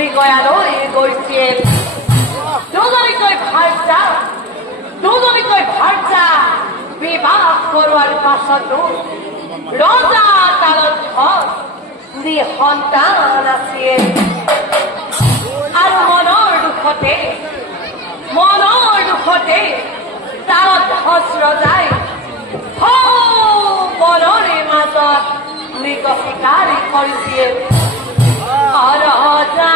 মৃগয়ালৈ গৈছিল দুজনীকৈ ভাৰ্যা বিবাহ কৰোৱাৰ পাছতো ৰজা তালধ্বজ নিঃসন্তান আছিল আৰু মনৰ দুখতে তালধ্বজ ৰজাই বনৰে মাজত মৃগ শিকাৰী কৰিছিল ৰজা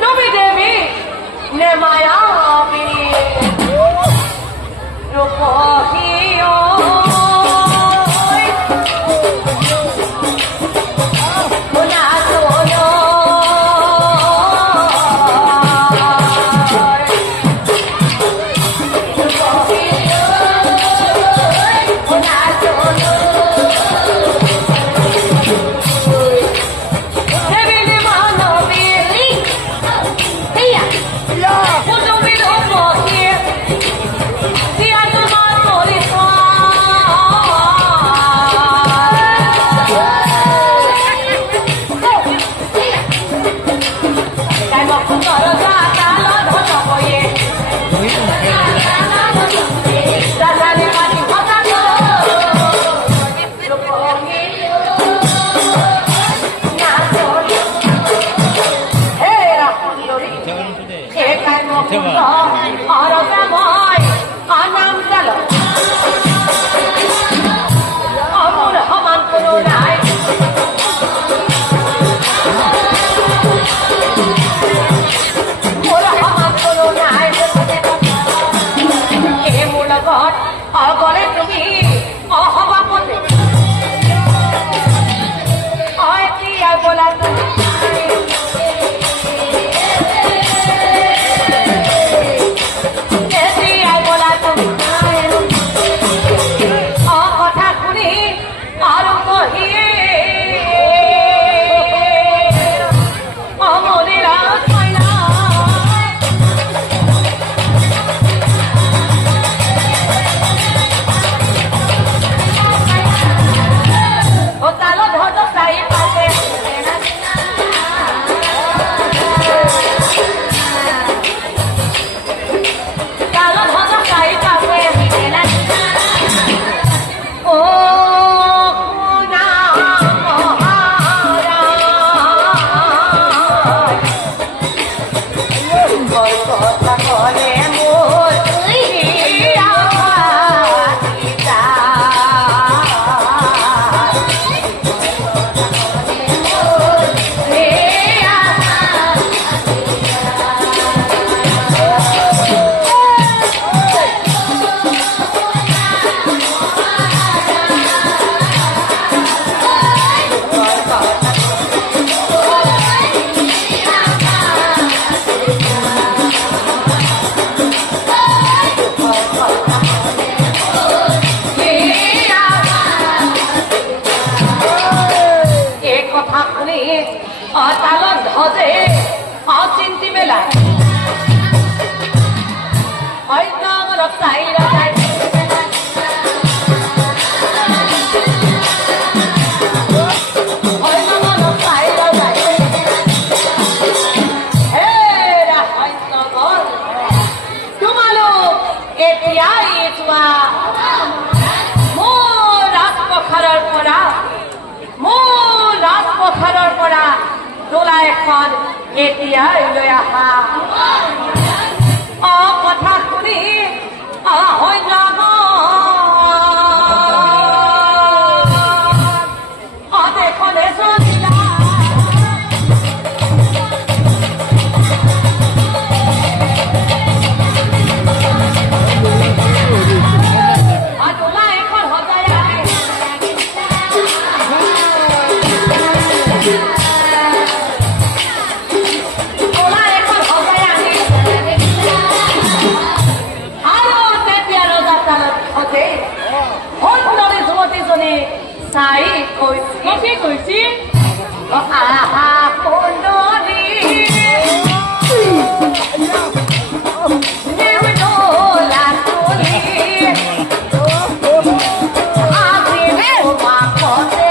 তুমি দেবী নে মায়াবিনী রূপহীয় Yeah! কথা কলে মোর হিয়া ফাটি যায় হিয়া অতালন ধজে অচিন্তি মেলায় হয়তো রক্তাইরা তোমালোক এতিয়াই যোৱা মোৰ ৰাজপথাৰৰ পৰা দোলা এখন এতিয়াই লৈ আহা কথা শুনি দেখলে চলিলা দোলা এখন সজাই চাই কৈছি আহা পন্দৰী নেউদলা তুলি আজি তোমাকতে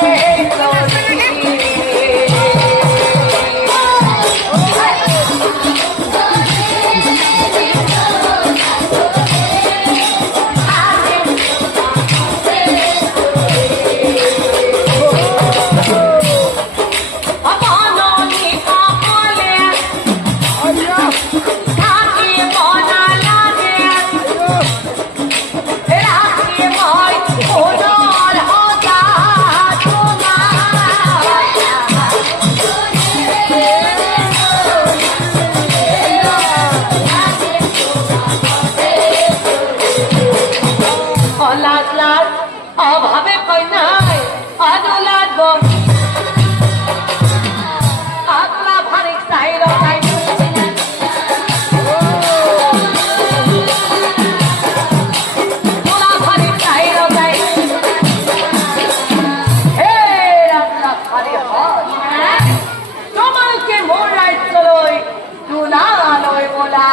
অভাবে কই নাই আদলাত গম আকলা ভারিক চাইর নাই তোলা ভারিক চাইর নাই হে রাস্তা ভারি হয় তোমাকে মোর রাজ্য লই তুলা লই বলা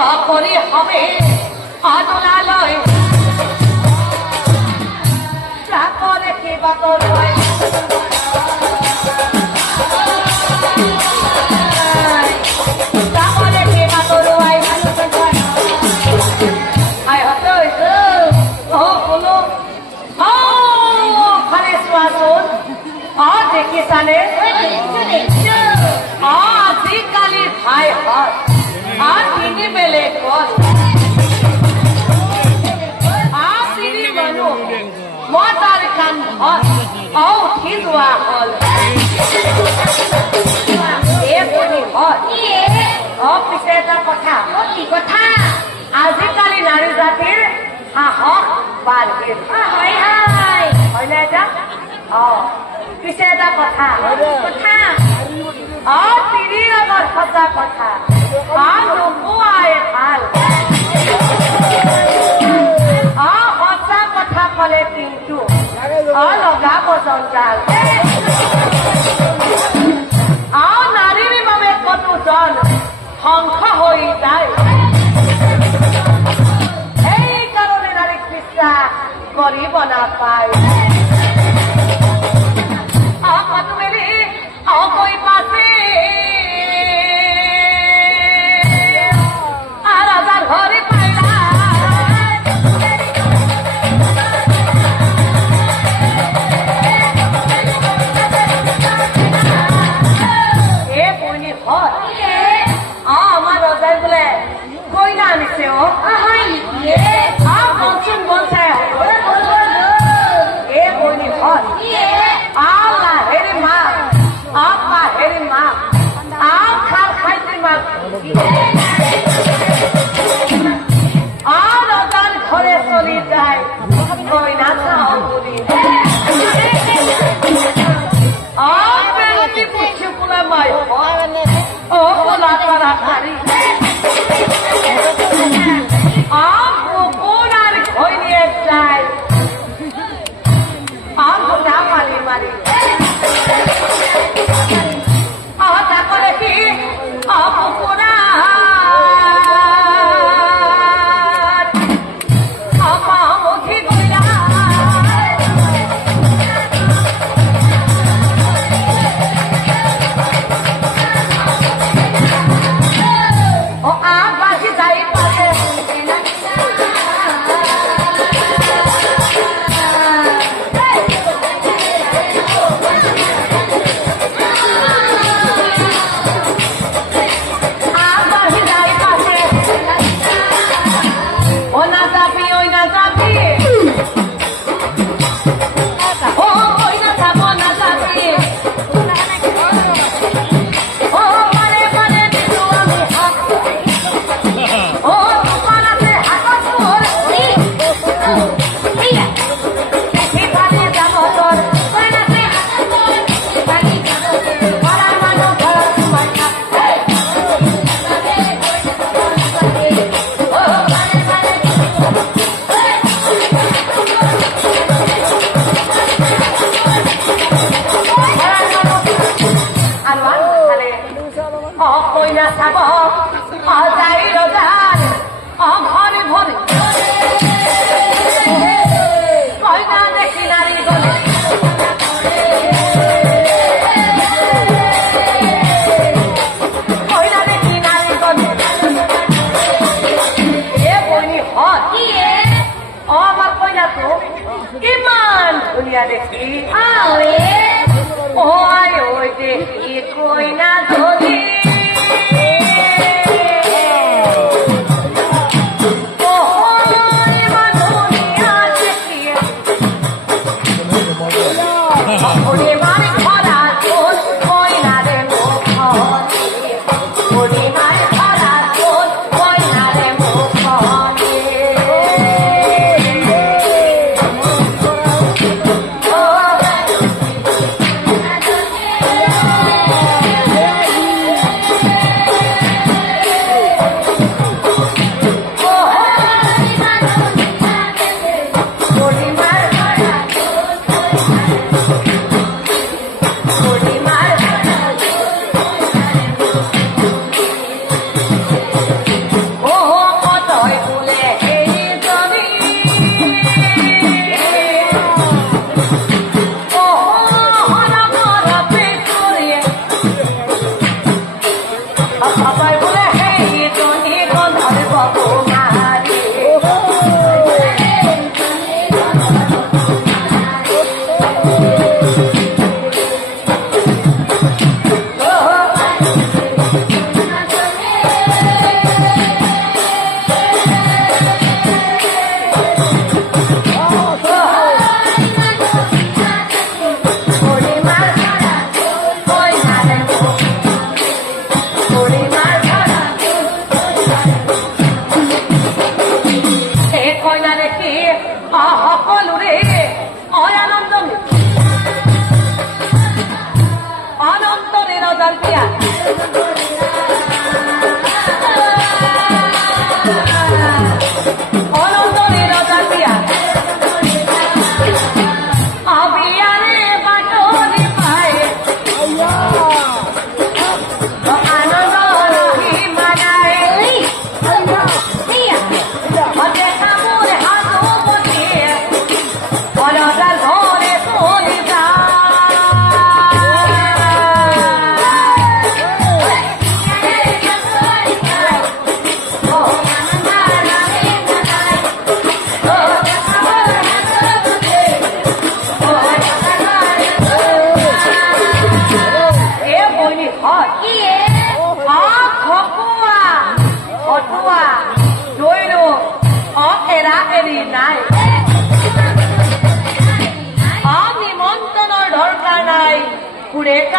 অপরি হবে আদলালয় প্রাকরে কি বাতর হয় প্রাকরে কি বাতর হয় আয় হতো ও বলো ও খানে সোয়াসন আর দেখি সালে আজিকালি ভাই হয় আর তিনি মেলে কল আসিরি মানু মতার কান হল ও উঠি যোৱা হল এপনি হল পিছে এটা কথা কি কথা আজিকালি নারী জাতির সাহস বাঢ়িল হয় না এটা পিছে এটা কথা কথা তিৰিৰ আগত সঁচা কথা নোপোৱাই ভাল সঁচা কথা কলে কিন্তু লগাব জঞ্জাল নাৰীৰ বাবে কতোজন ধ্বংস হৈ যায় गरीब ना पाए आप मेरे आओ कोई पासे आराधार घरे पाइला ए पुनी घर আমার রোজাই বলে কই না আনিছে ও আহাই এ আপ কনসুন বলছে এ বইনি ঘর আল্লাহ হেরে মা আপা হেরে মা আপ খাল খাইতে মা আর রোজার ঘরে চলি যায় কই না খাও বলি আর বেলতি পুছে পুলা মাই ও পোলা করা খারি आपको कौन आर खोई नहीं जाए आपको ना मारी मारी आता करे कि आपको कौन आपा मुझे बोला ओ आप बाजी दाई पाते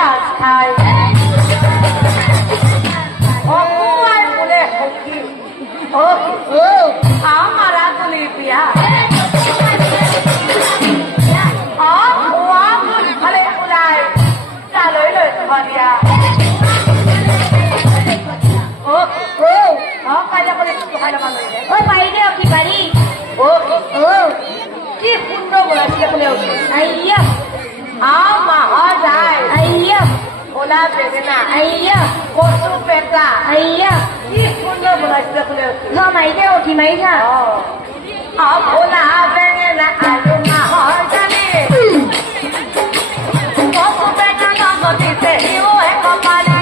গাছ খায় অকুয়ায় বলে হকি ও আমার আগুলি পিয়া ভালে ওলায় চালই লই তোমারিয়া কাইলা করে খাইলা মানুষ ও বাইরে আপনি বাড়ি ও কি সুন্দর বলাইছে বলে আইয়া মা যায় আইয়া ওলা বেদনা আইয়া কচু পেটা আইয়া কি সুন্দর বলাইছে বলে মাইকে উঠি মাইকা ওলা বেদনা আলু মা জানে কচু পেটা নদীতে ও এক পালে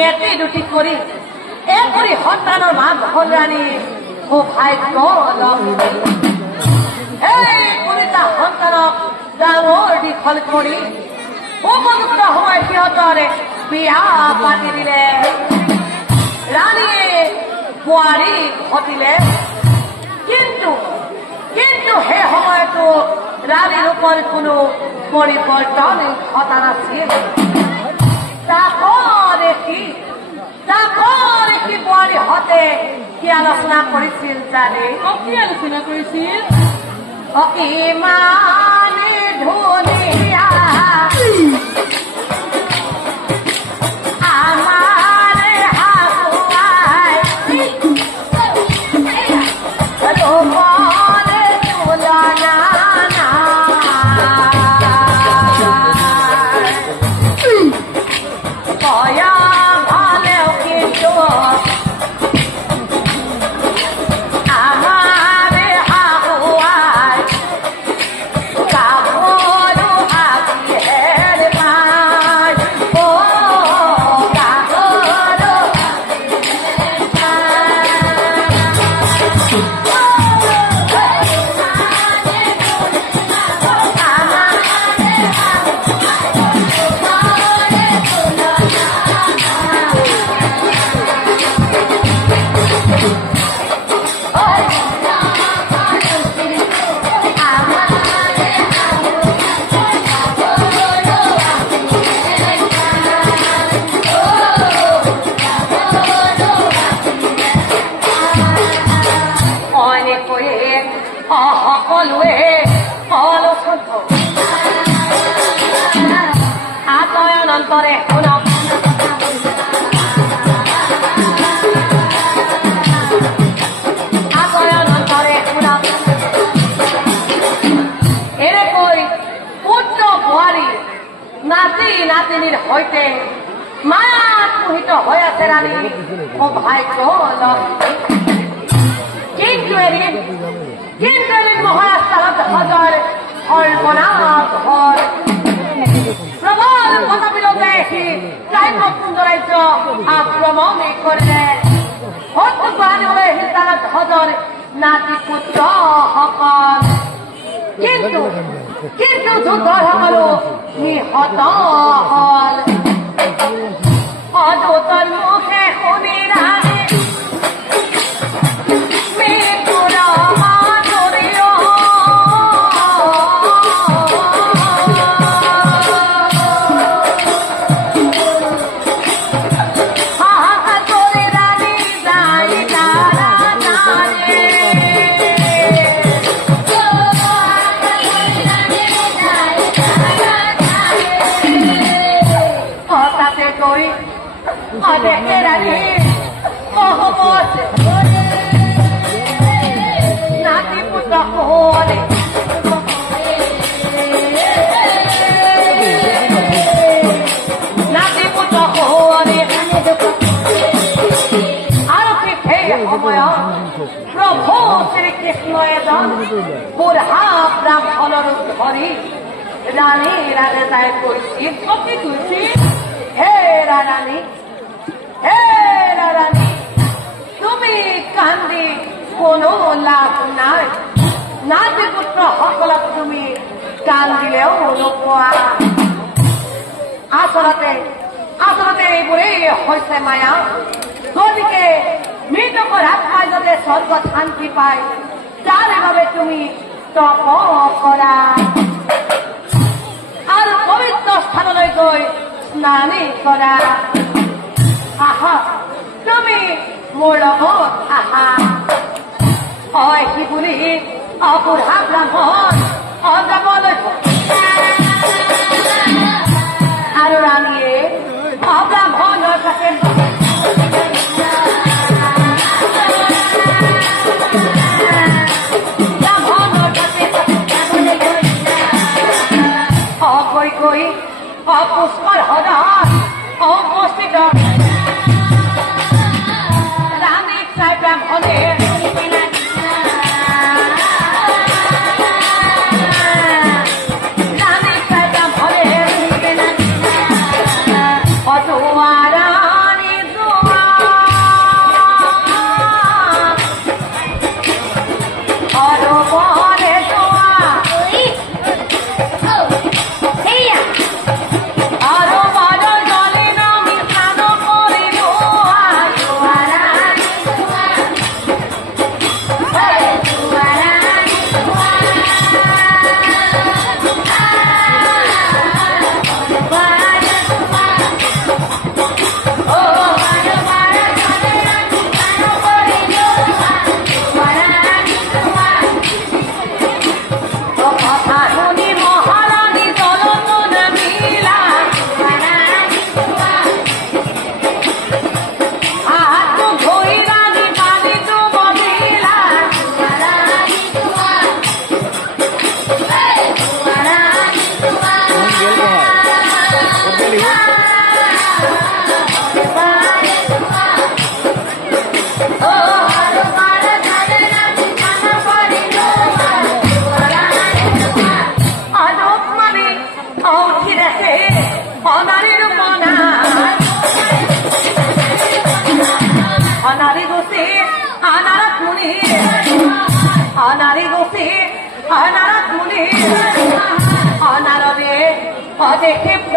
এটি দুটি কৰি এপৰি সন্তানৰ মাক হ'ল ৰাণী সৌভাগ্য এই কলিতা সন্তানক ডাঙৰ দীঘল কৰি উপযুক্ত সময় সিহঁতৰে বিয়া পাতি দিলে ৰাণীয়ে বোৱাৰী ঘটিলে কিন্তু সেই সময়তো ৰাণীৰ ওপৰত কোনো পৰিৱৰ্তন ঘটা নাছিল তাকো দেখি বোৱাৰীহঁতে কি আলোচনা কৰিছিল জানে কি আলোচনা কৰিছিল ইমানে ধুনীয়া নাতিনীৰ সৈতে মায়াত মোহিত হৈ আছে ৰাণী সৌভাগ্য কিন্তু এদিন মহাৰাষ্ট্ৰত সজৰ সৰ্বনাশ হ'ল প্ৰবল মতবিৰোধে সি গ্ৰাম্যকুণ্ড ৰাজ্য আক্ৰমণ কৰিলে শত্ৰুক আনিবলৈ আহিল তাত সজৰ নাতি পুত্ৰসকল কিন্তু যুদ্ধৰ সকলো নিহত হ'ল অদূতৰ মুখে শুনি ৰাণী মৃত্যুৰ মাধুৰ্য হাহাকাৰে ৰাণী যায় তাৰা নাৰে দেখে ৰানী মহম্মদ নাতি পুত্ৰ হলে নাতি পুত্ৰ হলে আৰু সেই সময় প্ৰভু শ্ৰীকৃষ্ণ এজন বুঢ়া ব্ৰাহ্মণৰ ধৰি ৰাণীৰ যায় কৈছিল কি কৈছিল হে ৰাণী তুমি কান্দি কোনো লাভ নাই নাতি পুত্ৰ সকলক তুমি কান্দিলেও নোপোৱা আচলতে এইবোৰেই হৈছে মায়া গতিকে মৃতকৰ আত্মাই যাতে স্বৰ্গত শান্তি পায় তাৰ বাবে তুমি তপ কৰা আৰু পবিত্ৰ স্থানলৈ গৈ স্নান কৰা আহা তুমি মোৰ লগত আহা হয় কি বুলি অপুঢ়া ব্ৰাহ্মণ অযাবলৈ আৰু ৰাণীয়ে অব্ৰাহ্মণৰ কাছে অপুষ্পৰ হৃদয় অৱস্থিত ৰাণী চাই ব্ৰাহ্মণে অজুৱা ৰাণী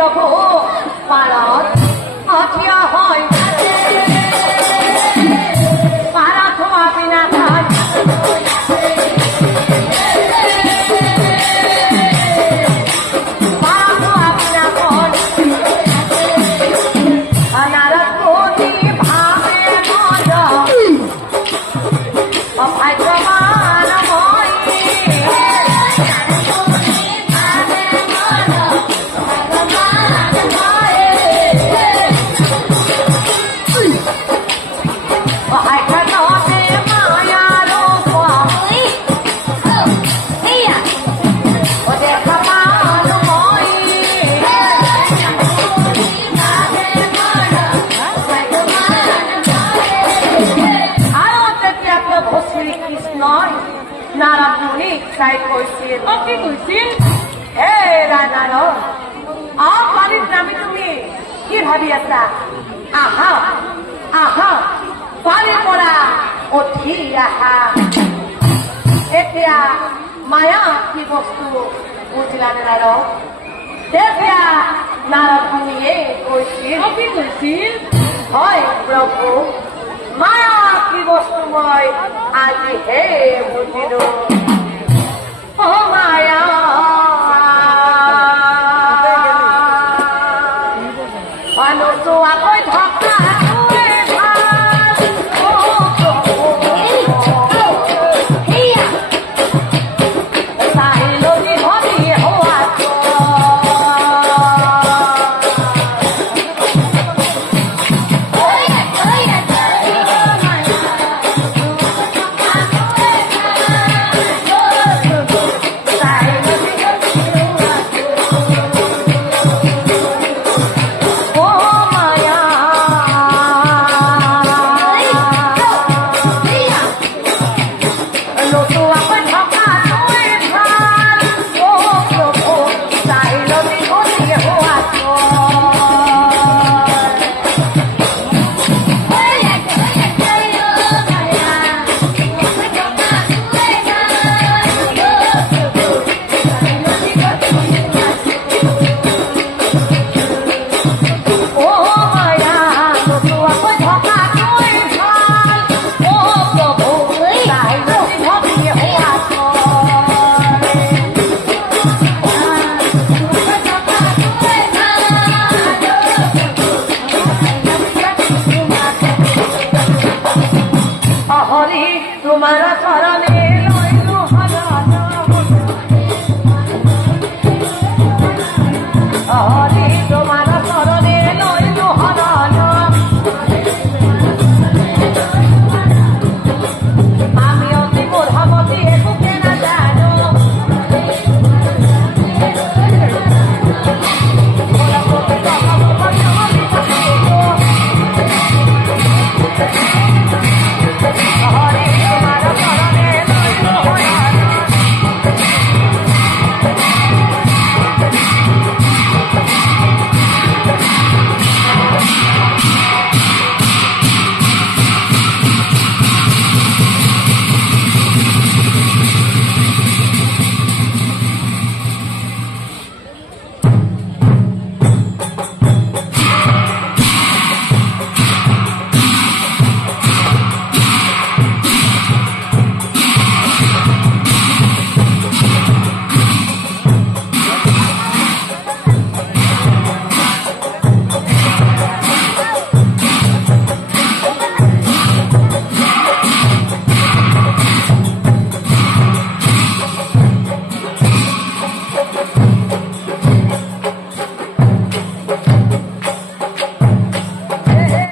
প্ৰভু পাৰত অথিয় হয় পাৰত হোৱা বিনা তাই কৈছিল কি কৈছিল হে ৰাণাৰ পানীত নামি তুমি কি ভাবি আছা আহা আহা পানীৰ পৰা উঠি আহা এতিয়া মায়া কি বস্তু বুজিলানে নাৰ তেতিয়া নাৰদ মুনিয়ে কৈছিল কি কৈছিল হয় প্ৰভু মায়া কি বস্তু মই আজিহে বুজিলো মায়া নোচোৱাকৈ থকা